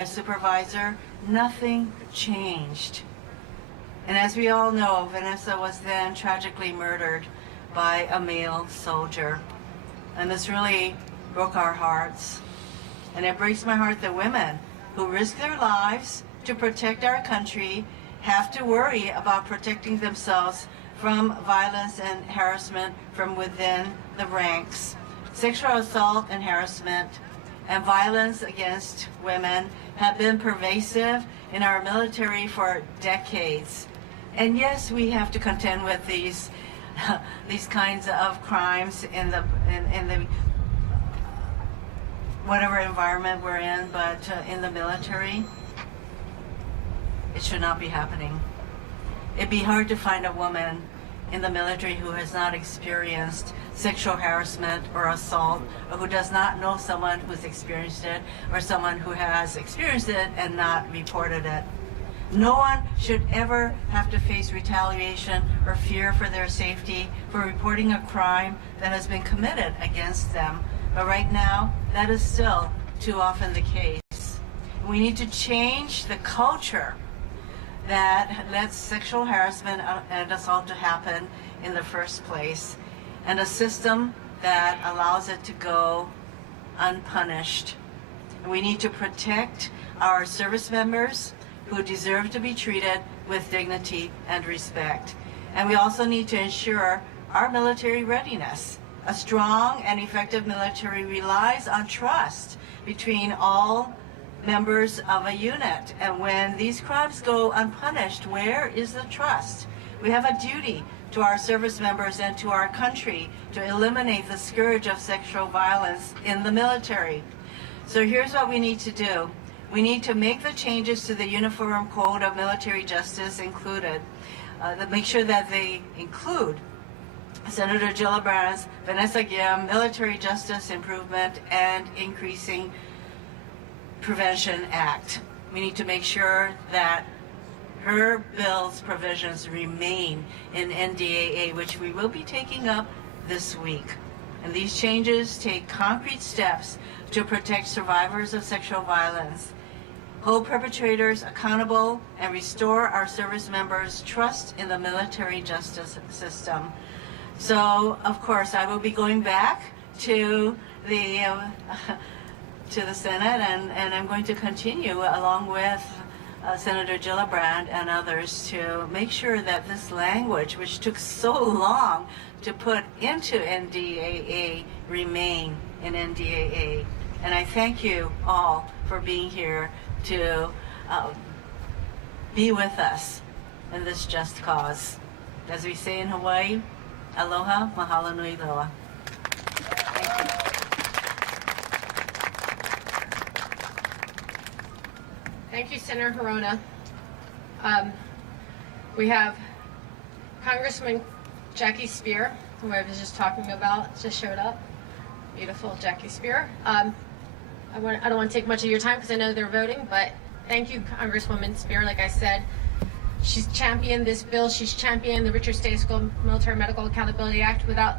a supervisor, nothing changed. And as we all know, Vanessa was then tragically murdered by a male soldier. And this really broke our hearts. And it breaks my heart that women who risk their lives to protect our country have to worry about protecting themselves from violence and harassment from within the ranks. Sexual assault and harassment and violence against women have been pervasive in our military for decades. And yes, we have to contend with these kinds of crimes in the whatever environment we're in, but in the military, it should not be happening. It'd be hard to find a woman in the military who has not experienced sexual harassment or assault, or who does not know someone who's experienced it, or someone who has experienced it and not reported it. No one should ever have to face retaliation or fear for their safety for reporting a crime that has been committed against them. But right now, that is still too often the case. We need to change the culture that lets sexual harassment and assault to happen in the first place, and a system that allows it to go unpunished. We need to protect our service members who deserve to be treated with dignity and respect. And we also need to ensure our military readiness. A strong and effective military relies on trust between all members of a unit. And when these crimes go unpunished, where is the trust? We have a duty to our service members and to our country to eliminate the scourge of sexual violence in the military. So here's what we need to do. We need to make the changes to the Uniform Code of Military Justice included, make sure that they include Senator Gillibrand's Vanessa Guillen Military Justice Improvement and Increasing Prevention Act. We need to make sure that her bill's provisions remain in NDAA, which we will be taking up this week. And these changes take concrete steps to protect survivors of sexual violence, hold perpetrators accountable, and restore our service members' trust in the military justice system. So, of course, I will be going back to the Senate, and I'm going to continue along with Senator Gillibrand and others to make sure that this language, which took so long to put into NDAA, remain in NDAA. And I thank you all for being here to be with us in this just cause. As we say in Hawaii, aloha, mahalo nui loa. Thank you. Thank you, Senator Hirona. We have Congressman Jackie Spear, who I was just talking about, just showed up. Beautiful Jackie Spear. I don't want to take much of your time because I know they're voting, but thank you, Congresswoman Spear. Like I said, she's championed this bill. She's championed the Richard State School Military Medical Accountability Act. Without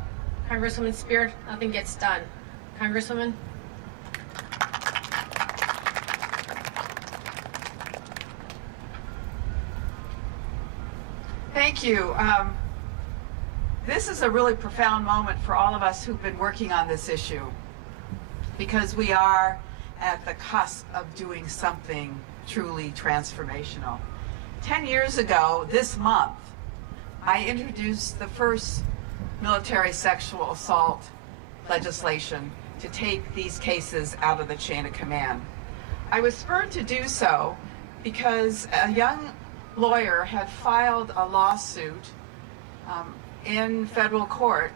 Congresswoman Spear, nothing gets done. Congresswoman? Thank you. This is a really profound moment for all of us who've been working on this issue, because we are at the cusp of doing something truly transformational. 10 years ago, this month, I introduced the first military sexual assault legislation to take these cases out of the chain of command. I was spurred to do so because a young lawyer had filed a lawsuit in federal court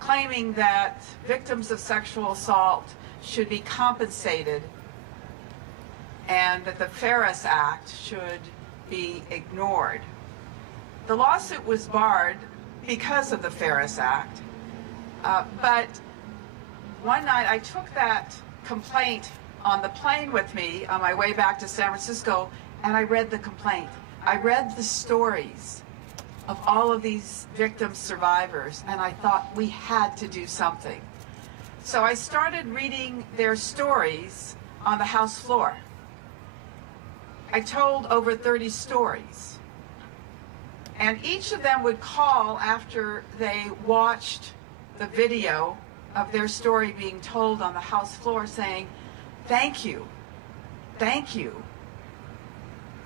claiming that victims of sexual assault should be compensated and that the Ferris Act should be ignored. The lawsuit was barred because of the Ferris Act, but one night I took that complaint on the plane with me on my way back to San Francisco, and I read the complaint. I read the stories of all of these victim survivors, and I thought we had to do something. So I started reading their stories on the House floor. I told over 30 stories. And each of them would call after they watched the video of their story being told on the House floor saying, "Thank you, thank you.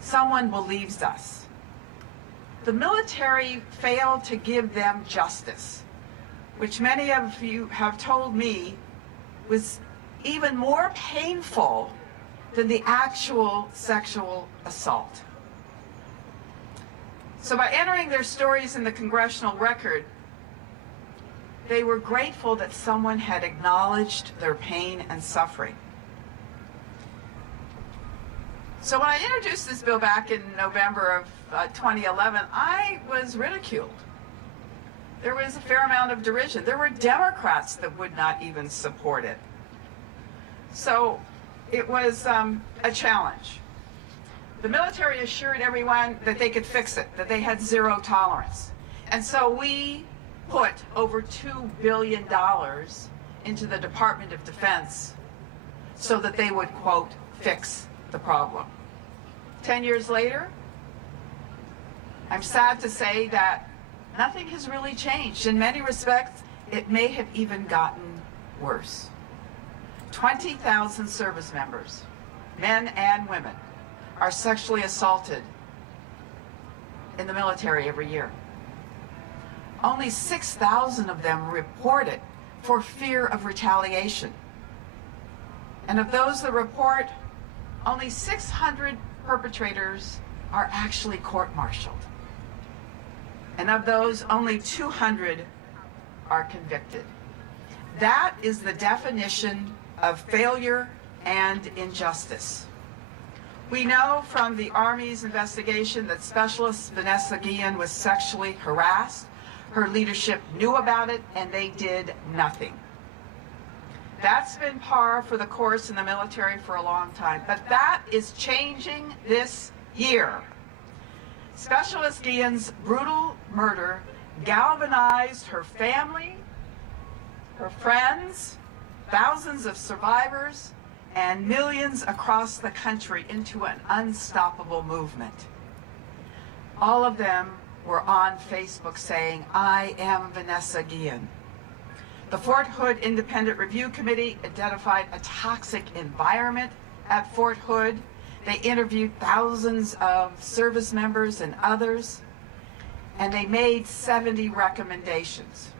Someone believes us." The military failed to give them justice, which many of you have told me was even more painful than the actual sexual assault. So by entering their stories in the congressional record, they were grateful that someone had acknowledged their pain and suffering. So when I introduced this bill back in November of 2011, I was ridiculed. There was a fair amount of derision. There were Democrats that would not even support it. So it was a challenge. The military assured everyone that they could fix it, that they had zero tolerance. And so we put over $2 billion into the Department of Defense so that they would, quote, fix the problem. 10 years later, I'm sad to say that nothing has really changed. In many respects, it may have even gotten worse. 20,000 service members, men and women, are sexually assaulted in the military every year. Only 6,000 of them report it for fear of retaliation. And of those that report, only 600 perpetrators are actually court-martialed. And of those, only 200 are convicted. That is the definition of failure and injustice. We know from the Army's investigation that Specialist Vanessa Guillen was sexually harassed. Her leadership knew about it, and they did nothing. That's been par for the course in the military for a long time, but that is changing this year. Specialist Guillen's brutal murder galvanized her family, her friends, thousands of survivors, and millions across the country into an unstoppable movement. All of them were on Facebook saying, "I am Vanessa Guillen." The Fort Hood Independent Review Committee identified a toxic environment at Fort Hood. They interviewed thousands of service members and others, and they made 70 recommendations.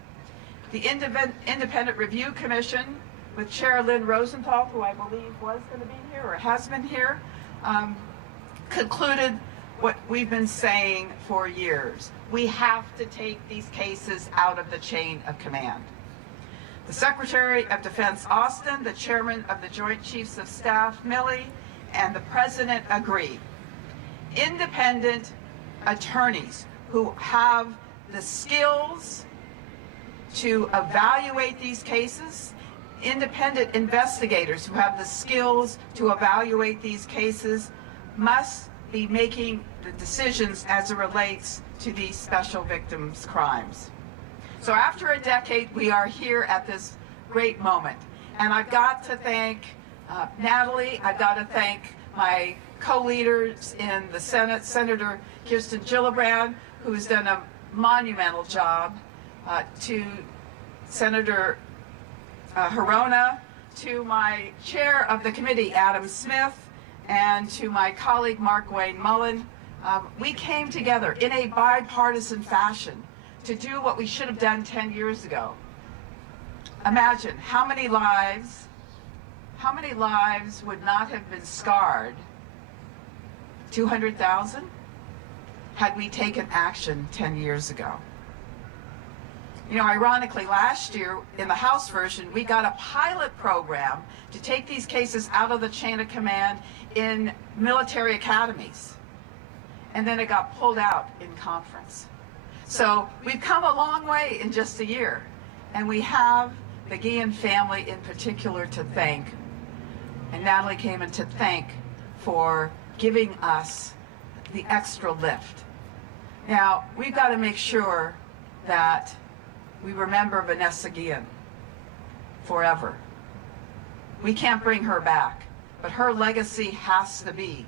The Independent Review Commission, with Chair Lynn Rosenthal, who I believe was going to be here or has been here, concluded what we've been saying for years. We have to take these cases out of the chain of command. The Secretary of Defense Austin, the Chairman of the Joint Chiefs of Staff Milley, and the President agree. Independent attorneys who have the skills to evaluate these cases, independent investigators who have the skills to evaluate these cases, must be making the decisions as it relates to these special victims' crimes. So after a decade, we are here at this great moment. And I've got to thank Natalie. I've got to thank my co-leaders in the Senate, Senator Kirsten Gillibrand, who has done a monumental job, to Senator Hirona, to my chair of the committee, Adam Smith, and to my colleague, Mark Wayne Mullen. We came together in a bipartisan fashion to do what we should have done 10 years ago. Imagine how many lives would not have been scarred, 200,000, had we taken action 10 years ago. You know, ironically, last year in the House version, we got a pilot program to take these cases out of the chain of command in military academies. And then it got pulled out in conference. So we've come a long way in just a year. And we have the Guillen family in particular to thank. And Natalie came in to thank for giving us the extra lift. Now, we've got to make sure that we remember Vanessa Guillen forever. We can't bring her back, but her legacy has to be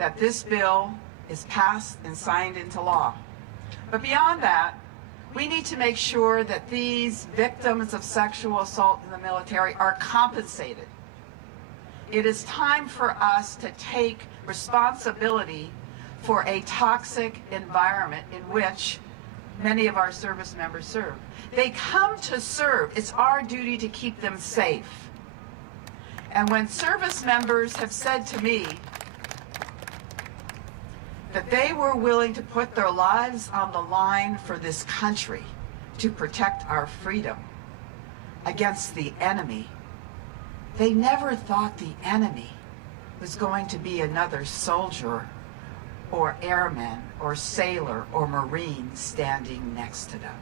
that this bill is passed and signed into law. But beyond that, we need to make sure that these victims of sexual assault in the military are compensated. It is time for us to take responsibility for a toxic environment in which many of our service members serve. They come to serve. It's our duty to keep them safe. And when service members have said to me that they were willing to put their lives on the line for this country to protect our freedom against the enemy, they never thought the enemy was going to be another soldier or airman or sailor or Marine standing next to them.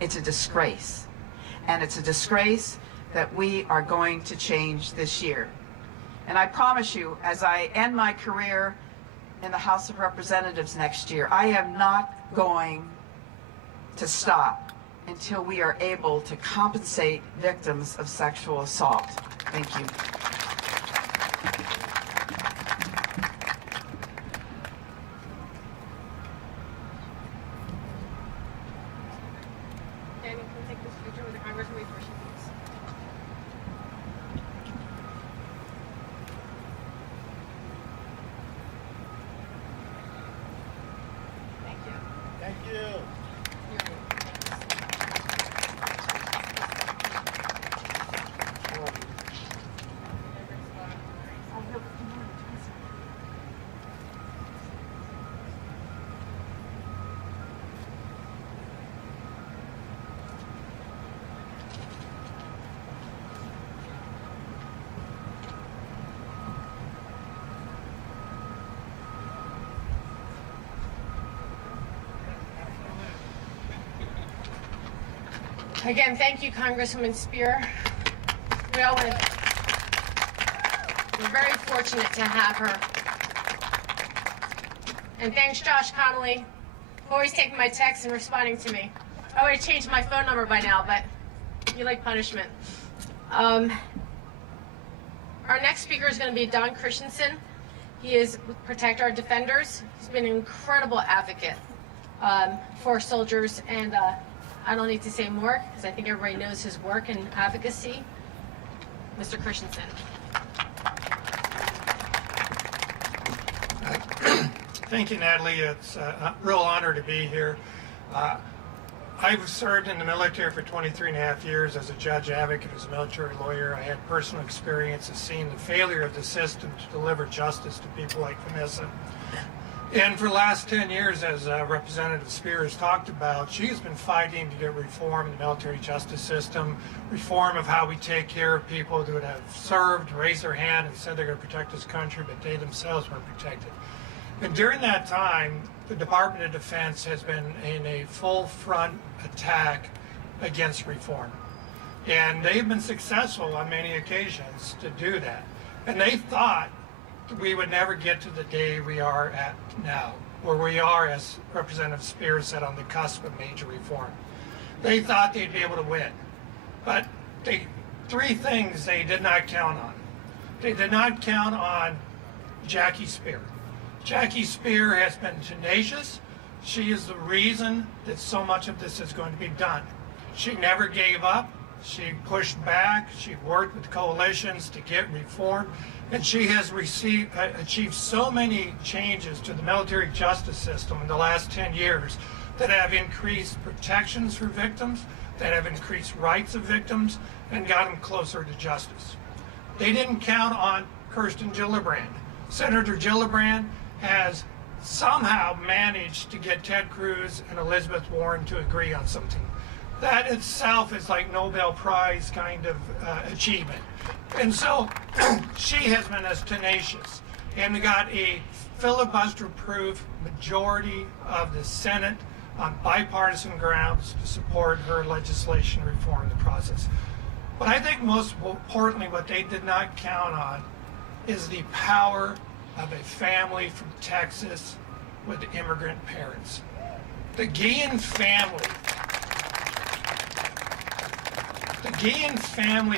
It's a disgrace. And it's a disgrace that we are going to change this year. And I promise you, as I end my career in the House of Representatives next year, I am not going to stop until we are able to compensate victims of sexual assault. Thank you. Danny, can we take this picture with the Congressman before she leaves? Thank you. Thank you. Again, thank you, Congresswoman Spear. We're very fortunate to have her. And thanks, Josh Connolly, for always taking my texts and responding to me. I would have changed my phone number by now, but you like punishment. Our next speaker is going to be Don Christensen. He is with Protect Our Defenders. He's been an incredible advocate for soldiers, and I don't need to say more because I think everybody knows his work and advocacy. Mr. Christensen. Thank you, Natalie. It's a real honor to be here. I've served in the military for 23 and a half years as a judge advocate, as a military lawyer. I had personal experience of seeing the failure of the system to deliver justice to people like Vanessa. And for the last 10 years, as Representative Spears talked about, she's been fighting to get reform in the military justice system, reform of how we take care of people that have served, raised their hand, and said they're going to protect this country, but they themselves weren't protected. And during that time, the Department of Defense has been in a full front attack against reform. And they've been successful on many occasions to do that. And they thought we would never get to the day we are at now, where we are, as Representative Spears said, on the cusp of major reform. They thought they'd be able to win. But three things they did not count on. They did not count on Jackie Spear. Jackie Spear has been tenacious. She is the reason that so much of this is going to be done. She never gave up. She pushed back. She worked with coalitions to get reform. And she has achieved so many changes to the military justice system in the last 10 years that have increased protections for victims, that have increased rights of victims, and got them closer to justice. They didn't count on Kirsten Gillibrand. Senator Gillibrand has somehow managed to get Ted Cruz and Elizabeth Warren to agree on something. That itself is like Nobel Prize kind of achievement. And so she has been as tenacious, and we got a filibuster-proof majority of the Senate on bipartisan grounds to support her legislation to reform the process. But I think most importantly, what they did not count on is the power of a family from Texas with immigrant parents. The Guillen family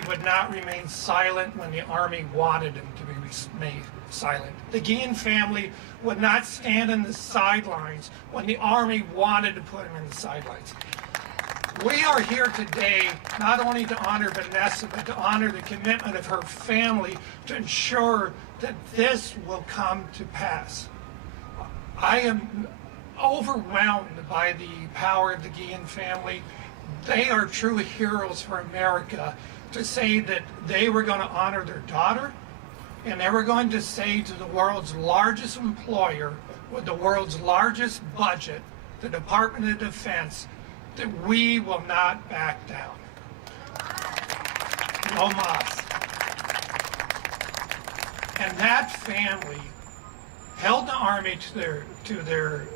would not remain silent when the Army wanted them to be remain silent. The Guillen family would not stand in the sidelines when the Army wanted to put them in the sidelines. We are here today not only to honor Vanessa, but to honor the commitment of her family to ensure that this will come to pass. I am overwhelmed by the power of the Guillen family. They are true heroes for America to say that they were going to honor their daughter, and they were going to say to the world's largest employer with the world's largest budget, the Department of Defense, that we will not back down. No mas. And that family held the Army to their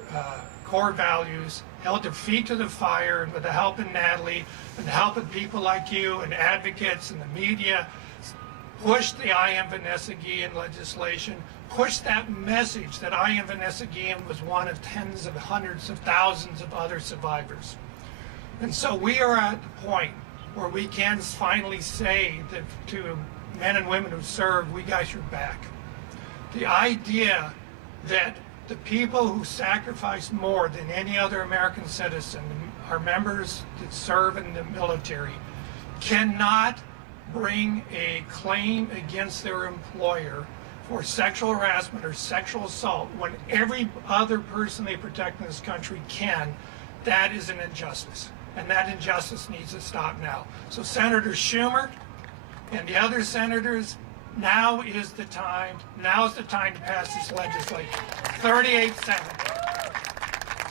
core values, held their feet to the fire, and with the help of Natalie and the help of people like you and advocates and the media, pushed the I Am Vanessa Guillen legislation, pushed that message that I Am Vanessa Guillen was one of tens of hundreds of thousands of other survivors. And so we are at the point where we can finally say that to men and women who serve, we got your back. The idea that the people who sacrifice more than any other American citizen, our members that serve in the military, cannot bring a claim against their employer for sexual harassment or sexual assault when every other person they protect in this country can, that is an injustice. And that injustice needs to stop now. So Senator Schumer and the other senators, now is the time to pass this legislation. 38 senators.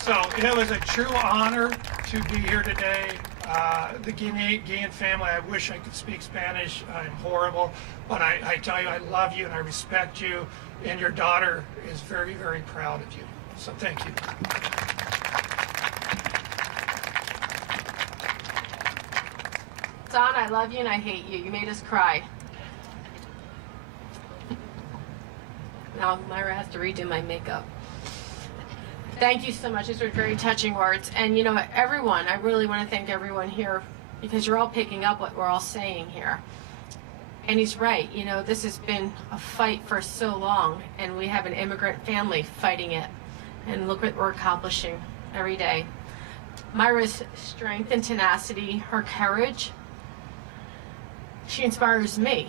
So it was a true honor to be here today. The Guillen family, I wish I could speak Spanish. I'm horrible, but I tell you, I love you and I respect you, and your daughter is very, very proud of you. So thank you. Don, I love you and I hate you. You made us cry. Now Myra has to redo my makeup. Thank you so much. These were very touching words. And you know, everyone, I really want to thank everyone here because you're all picking up what we're all saying here. And he's right. You know, this has been a fight for so long, and we have an immigrant family fighting it. And look what we're accomplishing every day. Myra's strength and tenacity, her courage, she inspires me.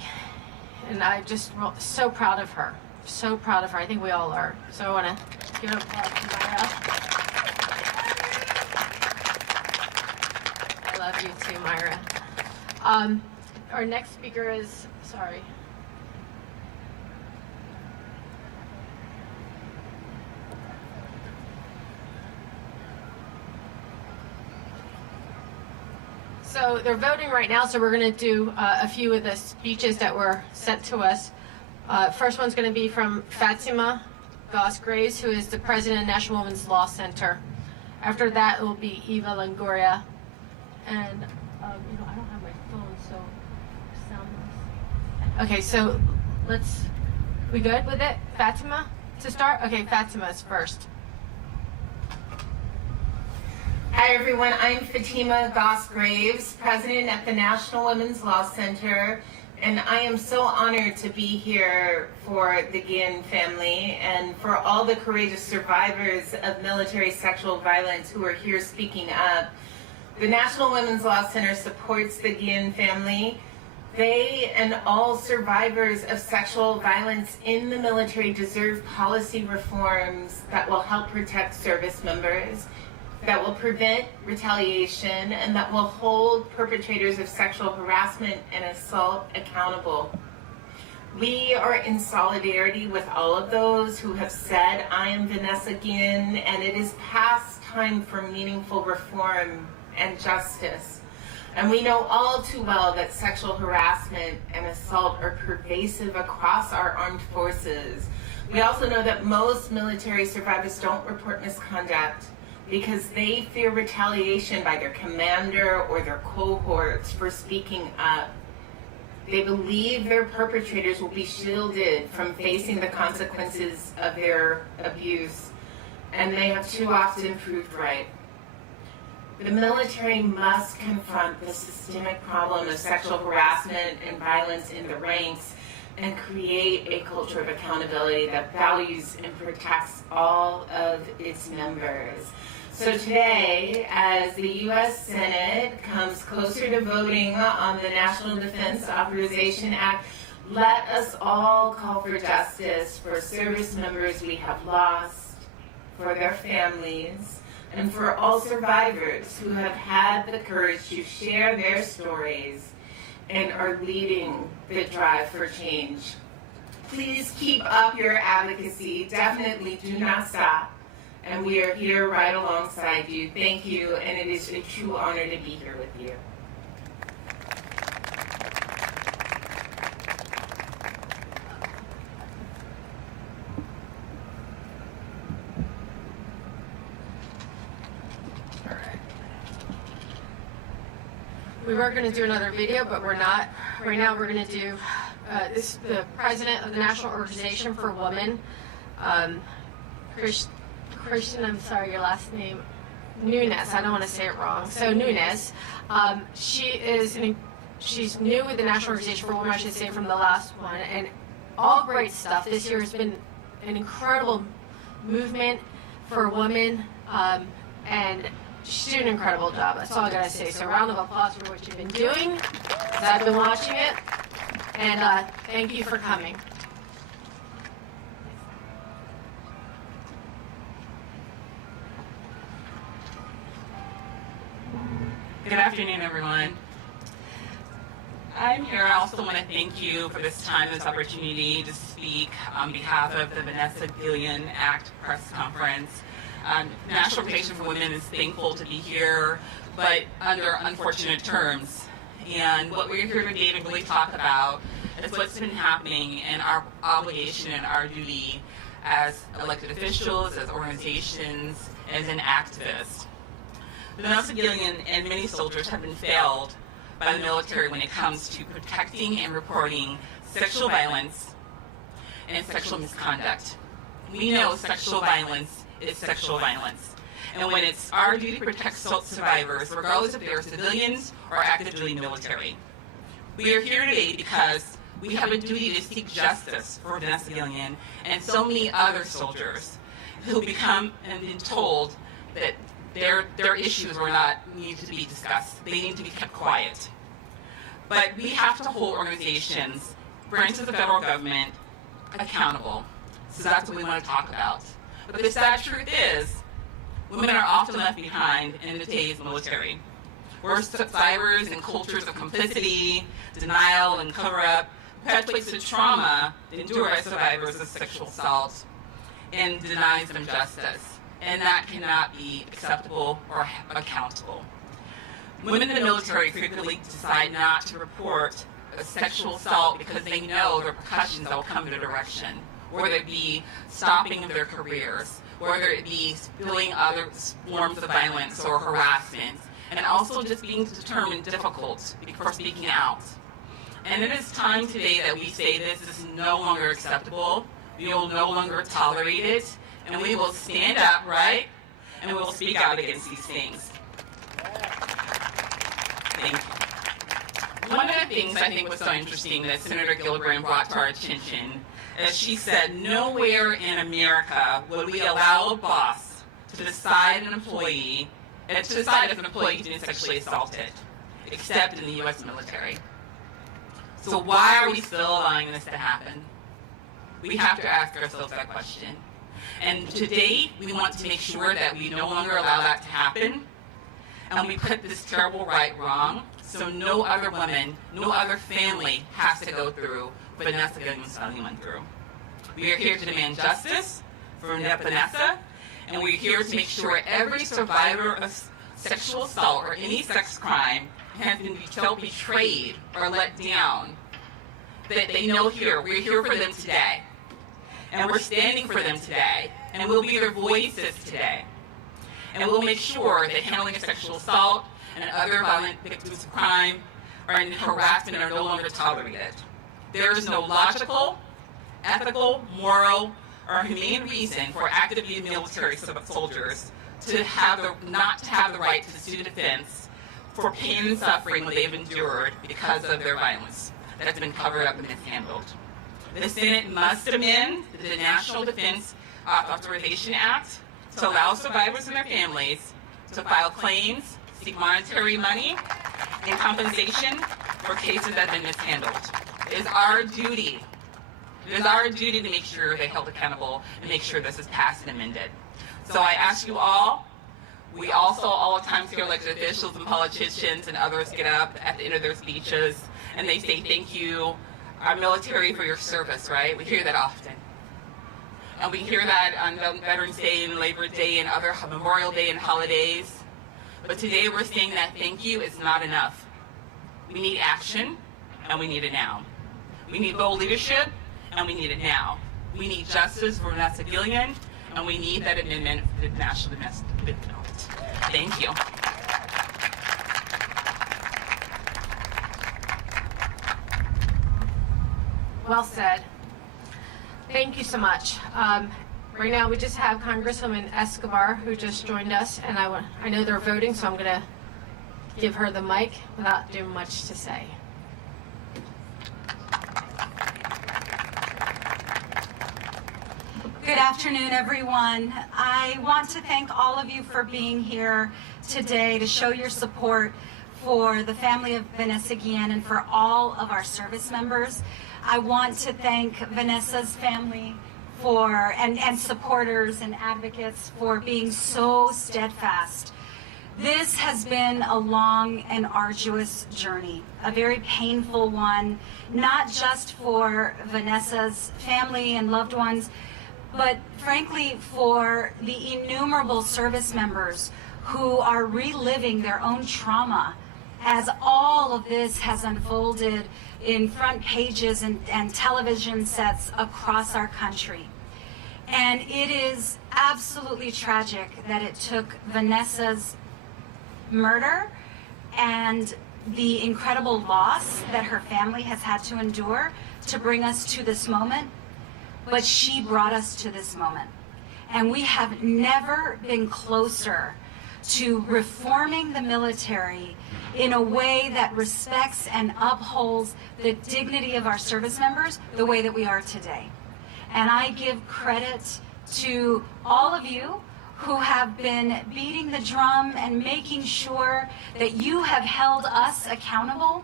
And I'm just so proud of her. So proud of her. I think we all are. So I want to give an applause to Myra. I love you too, Myra. Our next speaker is, sorry. So they're voting right now, so we're going to do a few of the speeches that were sent to us. First one's going to be from Fatima Goss-Graves, who is the president of National Women's Law Center. After that, it will be Eva Longoria. And, you know, I don't have my phone, so soundless. Okay, so we good with it? Fatima to start? Okay, Fatima's first. Hi everyone, I'm Fatima Goss-Graves, president at the National Women's Law Center, and I am so honored to be here for the Guillen family and for all the courageous survivors of military sexual violence who are here speaking up. The National Women's Law Center supports the Guillen family. They and all survivors of sexual violence in the military deserve policy reforms that will help protect service members, that will prevent retaliation, and that will hold perpetrators of sexual harassment and assault accountable. We are in solidarity with all of those who have said, I am Vanessa Guillen, and it is past time for meaningful reform and justice. And we know all too well that sexual harassment and assault are pervasive across our armed forces. We also know that most military survivors don't report misconduct because they fear retaliation by their commander or their cohorts for speaking up. They believe their perpetrators will be shielded from facing the consequences of their abuse, and they have too often proved right. The military must confront the systemic problem of sexual harassment and violence in the ranks, and create a culture of accountability that values and protects all of its members. So today, as the U.S. Senate comes closer to voting on the National Defense Authorization Act, let us all call for justice for service members we have lost, for their families, and for all survivors who have had the courage to share their stories and are leading the drive for change. Please keep up your advocacy. Definitely do not stop. And we are here right alongside you. Thank you, and it is a true honor to be here with you. We were going to do another video, but we're not. Right now, we're going to do the president of the National Organization for Women, Christian, I'm sorry, your last name, Nunes. I don't want to say it wrong. So Nunes, she's new with the National Organization for Women, I should say, from the last one, and all great stuff. This year has been an incredible movement for women, and she's doing an incredible job. That's all I gotta say. So a round of applause for what you've been doing, 'cause I've been watching it, and thank you for coming. Good afternoon, everyone. I'm here. I also want to thank you for this time, this opportunity to speak on behalf of the Vanessa Guillen Act press conference. National Organization for Women is thankful to be here, but under unfortunate terms. And what we're here today to really talk about is what's been happening and our obligation and our duty as elected officials, as organizations, as an activist. Vanessa Guillen and many soldiers have been failed by the military when it comes to protecting and reporting sexual violence and sexual misconduct. We know sexual violence is sexual violence. And when it's our duty to protect survivors, regardless if they're civilians or active duty military. We are here today because we have a duty to seek justice for Vanessa Guillen and so many other soldiers who become and been told that their issues were not need to be discussed. They need to be kept quiet. But we have to hold organizations, branches of the federal government, accountable. So that's what we want to talk about. But the sad truth is, women are often left behind in today's military. We're survivors in cultures of complicity, denial, and cover-up, perpetuates the trauma endured by survivors of sexual assault, and denies them justice. And that cannot be acceptable or accountable. Women in the military frequently decide not to report a sexual assault because they know the repercussions that will come in their direction, whether it be stopping their careers, whether it be spilling other forms of violence or harassment, and also just being determined difficult for speaking out. And it is time today that we say this is no longer acceptable. We will no longer tolerate it. And we will stand up, right? And we will speak out against these things. Thank you. One of the things I think was so interesting that Senator Gillibrand brought to our attention is she said, nowhere in America would we allow a boss to decide if an employee has been sexually assaulted, except in the U.S. military. So why are we still allowing this to happen? We have to ask ourselves that question. And today, we want to make sure that we no longer allow that to happen, and we put this terrible right wrong, so no other woman, no other family has to go through what Vanessa Guillen went through. We are here to demand justice for Vanessa, and we're here to make sure every survivor of sexual assault or any sex crime has been felt betrayed or let down, that they know we're here for them today. And we're standing for them today, and we'll be their voices today. And we'll make sure that handling of sexual assault and other violent victims of crime and harassment are no longer tolerated. There is no logical, ethical, moral, or humane reason for active duty military soldiers to not to have the right to sue defense for pain and suffering when they've endured because of their violence that's been covered up and mishandled. The Senate must amend the National Defense Authorization Act to allow survivors and their families to file claims, seek monetary money, and compensation for cases that have been mishandled. It is our duty. It is our duty to make sure they're held accountable and make sure this is passed and amended. So I ask you all, we also all the time hear elected officials and politicians and others get up at the end of their speeches and they say thank you, our military, for your service, right? We hear that often. And we hear that on Veterans Day and Labor Day and other Memorial Day and holidays. But today we're saying that thank you is not enough. We need action, and we need it now. We need bold leadership, and we need it now. We need justice for Vanessa Guillen, and we need that amendment for the National Domestic Violence. Thank you. Well said. Thank you so much. Right now we just have Congresswoman Escobar who just joined us, and I know they're voting, so I'm going to give her the mic without doing much to say. Good afternoon, everyone. I want to thank all of you for being here today to show your support for the family of Vanessa Guillen and for all of our service members. I want to thank Vanessa's family and supporters and advocates for being so steadfast. This has been a long and arduous journey, a very painful one, not just for Vanessa's family and loved ones, but frankly for the innumerable service members who are reliving their own trauma as all of this has unfolded in front pages and television sets across our country. And it is absolutely tragic that it took Vanessa's murder and the incredible loss that her family has had to endure to bring us to this moment. But she brought us to this moment. And we have never been closer to reforming the military in a way that respects and upholds the dignity of our service members the way that we are today. And I give credit to all of you who have been beating the drum and making sure that you have held us accountable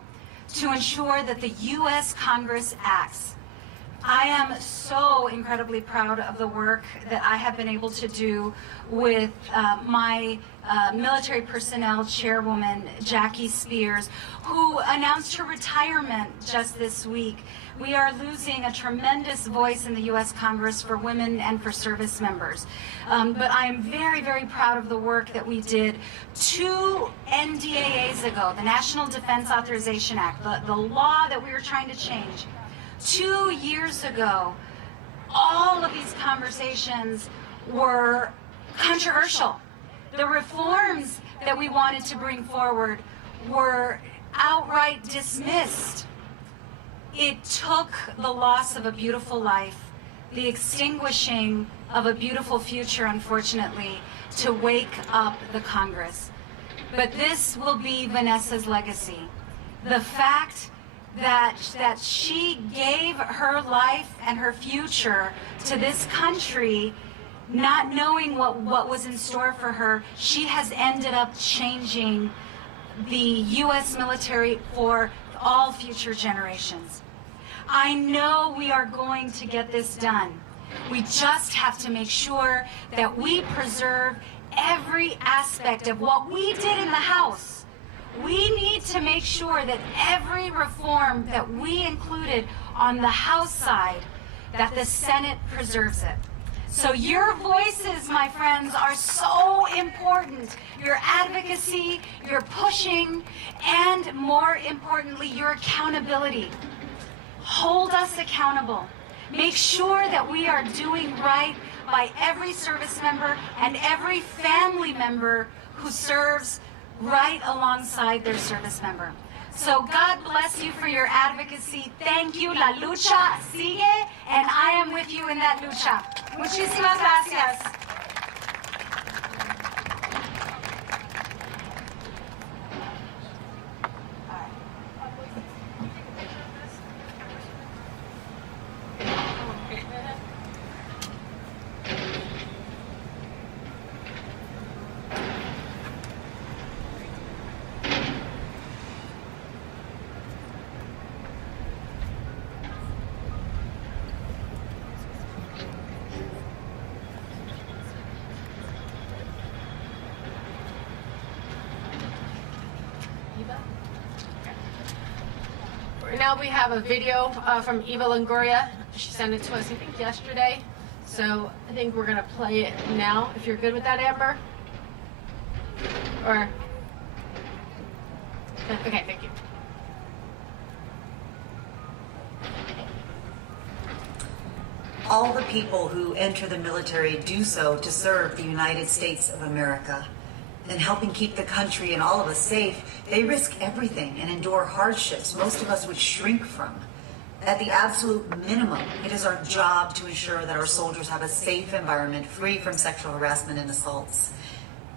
to ensure that the U.S. Congress acts. I am so incredibly proud of the work that I have been able to do with my military personnel chairwoman, Jackie Spears, who announced her retirement just this week. We are losing a tremendous voice in the U.S. Congress for women and for service members. But I am very, very proud of the work that we did 2 NDAAs ago, the National Defense Authorization Act, the law that we were trying to change. 2 years ago, all of these conversations were controversial. The reforms that we wanted to bring forward were outright dismissed. It took the loss of a beautiful life, the extinguishing of a beautiful future, unfortunately, to wake up the Congress. But this will be Vanessa's legacy. The fact that she gave her life and her future to this country, not knowing what was in store for her, she has ended up changing the U.S. military for all future generations. I know we are going to get this done. We just have to make sure that we preserve every aspect of what we did in the House. We need to make sure that every reform that we included on the House side, that the Senate preserves it. So your voices, my friends, are so important. Your advocacy, your pushing, and more importantly, your accountability. Hold us accountable. Make sure that we are doing right by every service member and every family member who serves right alongside their service member. So God bless you for your advocacy. Thank you. La lucha sigue, and I am with you in that lucha. Muchísimas gracias. now we have a video from Eva Longoria. She sent it to us, I think, yesterday. So I think we're going to play it now, if you're good with that, Amber. Or, okay, thank you. All the people who enter the military do so to serve the United States of America. In helping keep the country and all of us safe, they risk everything and endure hardships most of us would shrink from. At the absolute minimum, it is our job to ensure that our soldiers have a safe environment free from sexual harassment and assaults.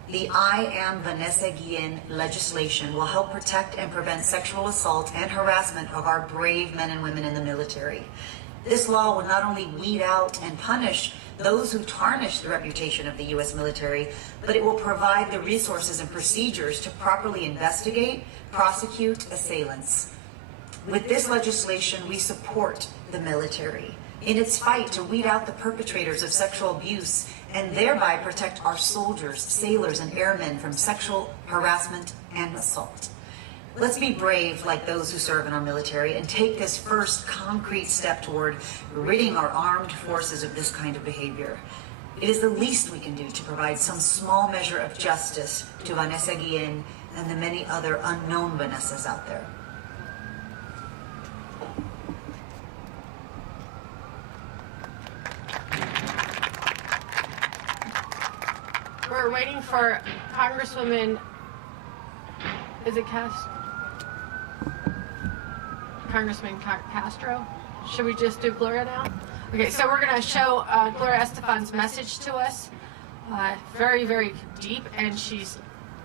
The I Am Vanessa Guillen legislation will help protect and prevent sexual assault and harassment of our brave men and women in the military. This law will not only weed out and punish those who tarnish the reputation of the U.S. military, but it will provide the resources and procedures to properly investigate, prosecute assailants. With this legislation, we support the military in its fight to weed out the perpetrators of sexual abuse and thereby protect our soldiers, sailors, and airmen from sexual harassment and assault. Let's be brave like those who serve in our military and take this first concrete step toward ridding our armed forces of this kind of behavior. It is the least we can do to provide some small measure of justice to Vanessa Guillen and the many other unknown Vanessas out there. We're waiting for Congresswoman, is it Congressman Castro? Should we just do Gloria now? Okay, so we're going to show Gloria Estefan's message to us. Very, very deep, and she's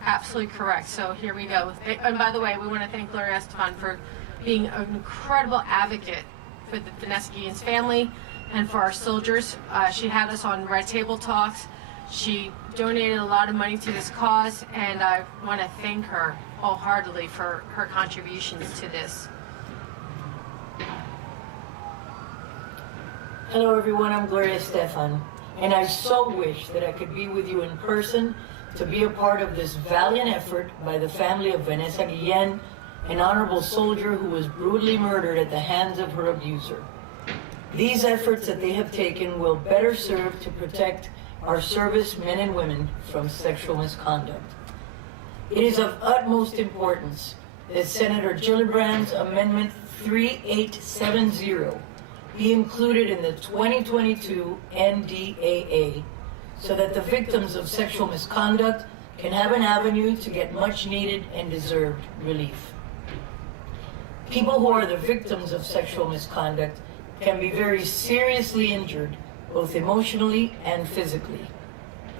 absolutely correct. So here we go. And by the way, we want to thank Gloria Estefan for being an incredible advocate for the Vanessa Guillen's family and for our soldiers. She had us on Red Table Talks. She donated a lot of money to this cause, and I want to thank her wholeheartedly for her contributions to this. Hello everyone, I'm Gloria Estefan, and I so wish that I could be with you in person to be a part of this valiant effort by the family of Vanessa Guillen, an honorable soldier who was brutally murdered at the hands of her abuser. These efforts that they have taken will better serve to protect our service men and women from sexual misconduct. It is of utmost importance that Senator Gillibrand's Amendment 3870 be included in the 2022 NDAA so that the victims of sexual misconduct can have an avenue to get much needed and deserved relief. People who are the victims of sexual misconduct can be very seriously injured, both emotionally and physically.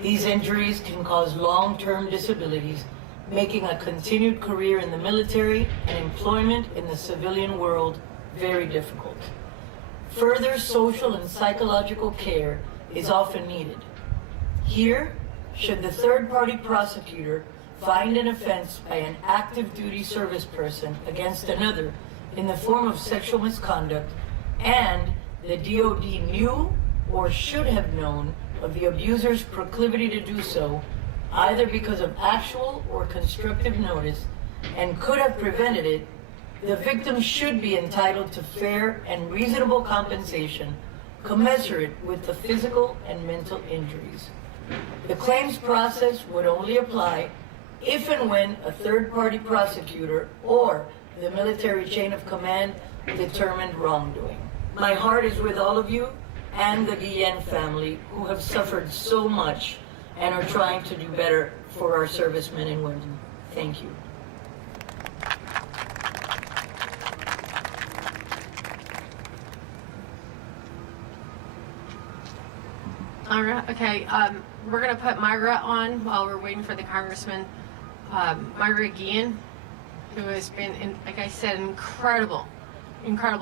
These injuries can cause long-term disabilities, making a continued career in the military and employment in the civilian world very difficult. Further social and psychological care is often needed. Here, should the third-party prosecutor find an offense by an active duty service person against another in the form of sexual misconduct, and the DoD knew or should have known of the abuser's proclivity to do so, either because of actual or constructive notice, and could have prevented it, the victim should be entitled to fair and reasonable compensation commensurate with the physical and mental injuries. The claims process would only apply if and when a third-party prosecutor or the military chain of command determined wrongdoing. My heart is with all of you and the Guillen family, who have suffered so much and are trying to do better for our servicemen and women. Thank you. All right, okay, we're going to put Margaret on while we're waiting for the Congressman. Margaret Guillen, who has been, like I said, incredible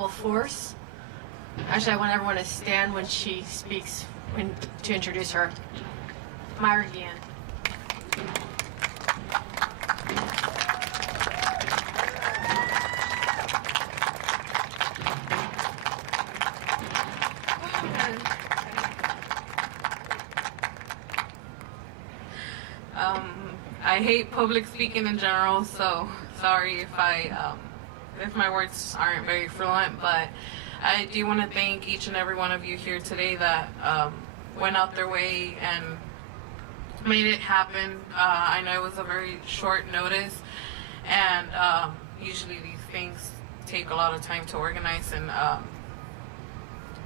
force. Actually, I want everyone to stand when she speaks to introduce her. Margaret Guillen. I hate public speaking in general, so sorry if I if my words aren't very fluent, but I do want to thank each and every one of you here today that went out their way and made it happen. I know it was a very short notice, and usually these things take a lot of time to organize, and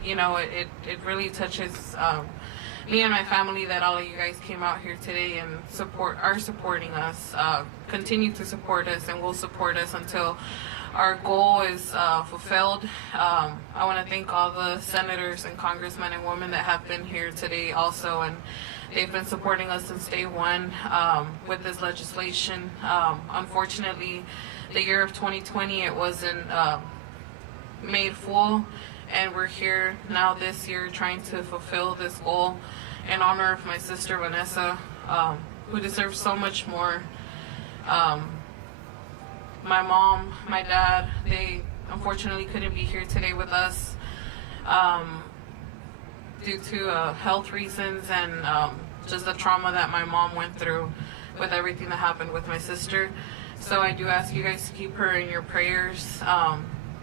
you know, it really touches me and my family that all of you guys came out here today and are supporting us, continue to support us, and will support us until our goal is fulfilled. I want to thank all the senators and congressmen and women that have been here today also, and they've been supporting us since day one with this legislation. Unfortunately, the year of 2020, it wasn't made full, and we're here now this year trying to fulfill this goal in honor of my sister Vanessa, who deserves so much more. My mom, my dad, they unfortunately couldn't be here today with us due to health reasons and just the trauma that my mom went through with everything that happened with my sister. So I do ask you guys to keep her in your prayers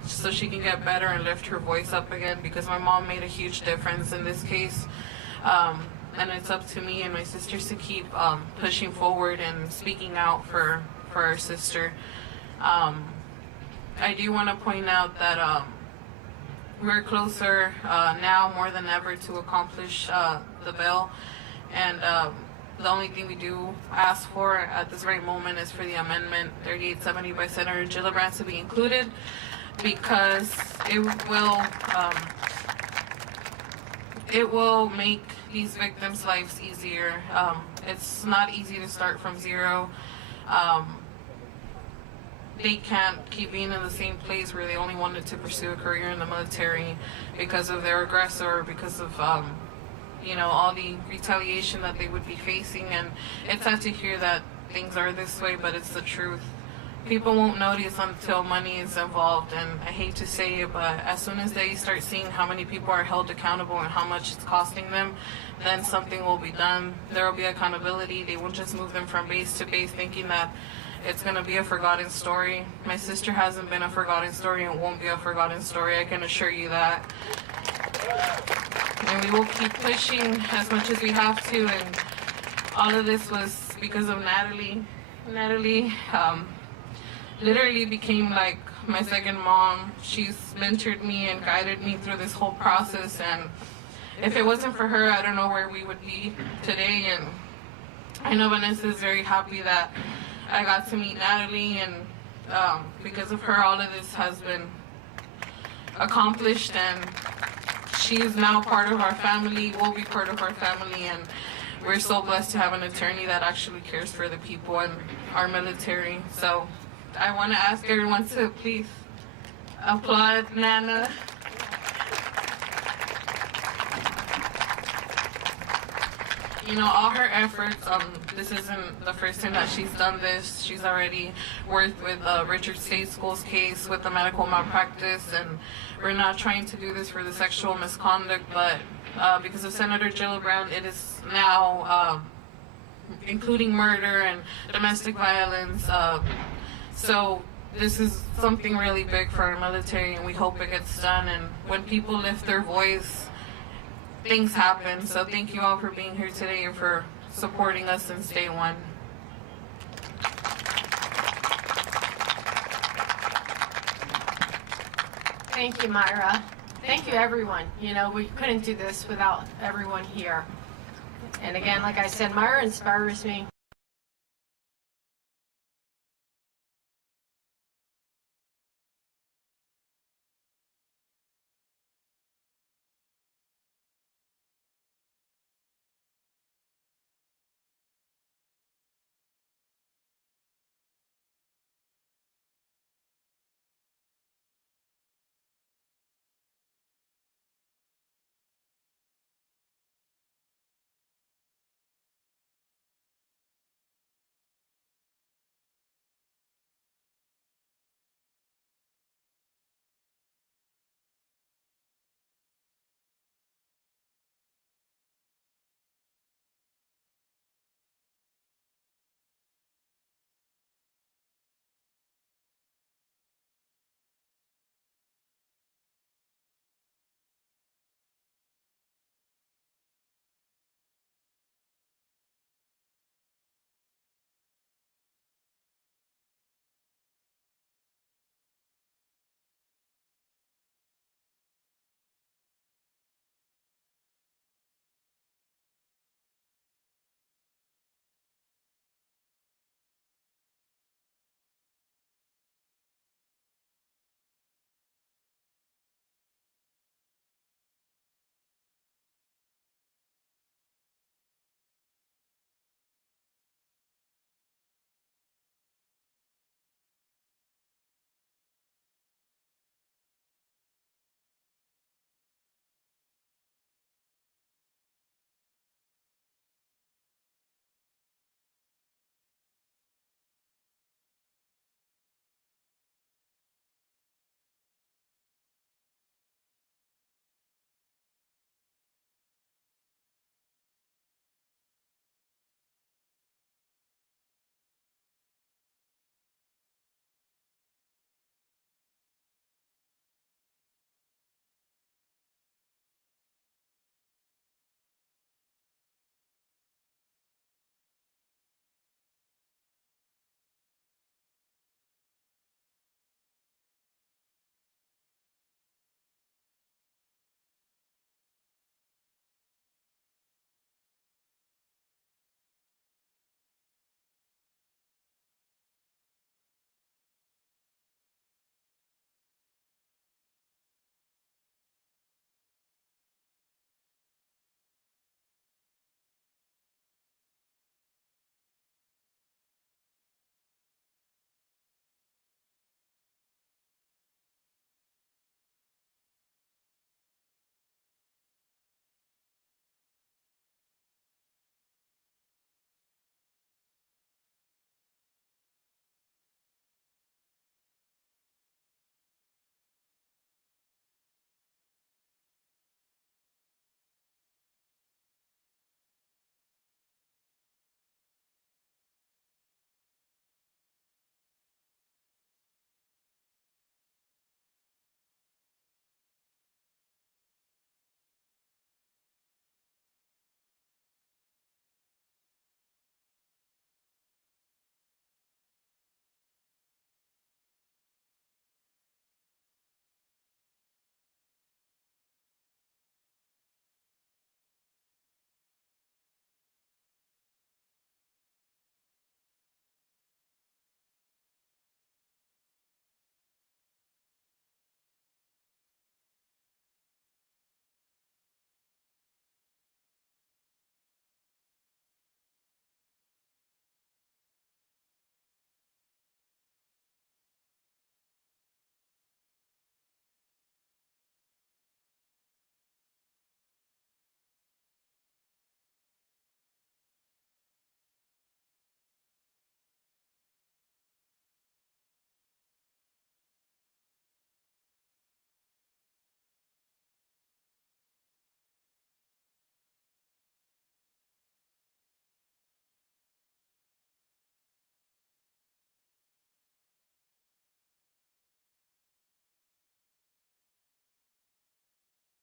so she can get better and lift her voice up again, because my mom made a huge difference in this case. And it's up to me and my sisters to keep pushing forward and speaking out for our sister. I do want to point out that we're closer now more than ever to accomplish the bill, and the only thing we do ask for at this very moment is for the amendment 3870 by Senator Gillibrand to be included, because it will make these victims' lives easier. It's not easy to start from zero. They can't keep being in the same place where they only wanted to pursue a career in the military because of their aggressor, because of you know, all the retaliation that they would be facing. And it's sad to hear that things are this way, but it's the truth. People won't notice until money is involved, and I hate to say it, but as soon as they start seeing how many people are held accountable and how much it's costing them, then something will be done. There will be accountability. They won't just move them from base to base thinking that it's going to be a forgotten story. My sister hasn't been a forgotten story and won't be a forgotten story, I can assure you that. And we will keep pushing as much as we have to, and all of this was because of Natalie. Natalie literally became like my second mom. She's mentored me and guided me through this whole process, and if it wasn't for her, I don't know where we would be today. And I know Vanessa is very happy that I got to meet Natalie, and because of her, all of this has been accomplished, and she is now part of our family, will be part of our family, and we're so blessed to have an attorney that actually cares for the people in our military. So I want to ask everyone to please applaud Nana. You know, all her efforts, this isn't the first time that she's done this. She's already worked with Richard State School's case with the medical malpractice, and we're not trying to do this for the sexual misconduct, but because of Senator Gillibrand, it is now including murder and domestic violence. So this is something really big for our military, and we hope it gets done. And when people lift their voice, things happen. So thank you all for being here today and for supporting us since day one. Thank you, Myra. Thank you, everyone. You know, we couldn't do this without everyone here. And again, like I said, Myra inspires me.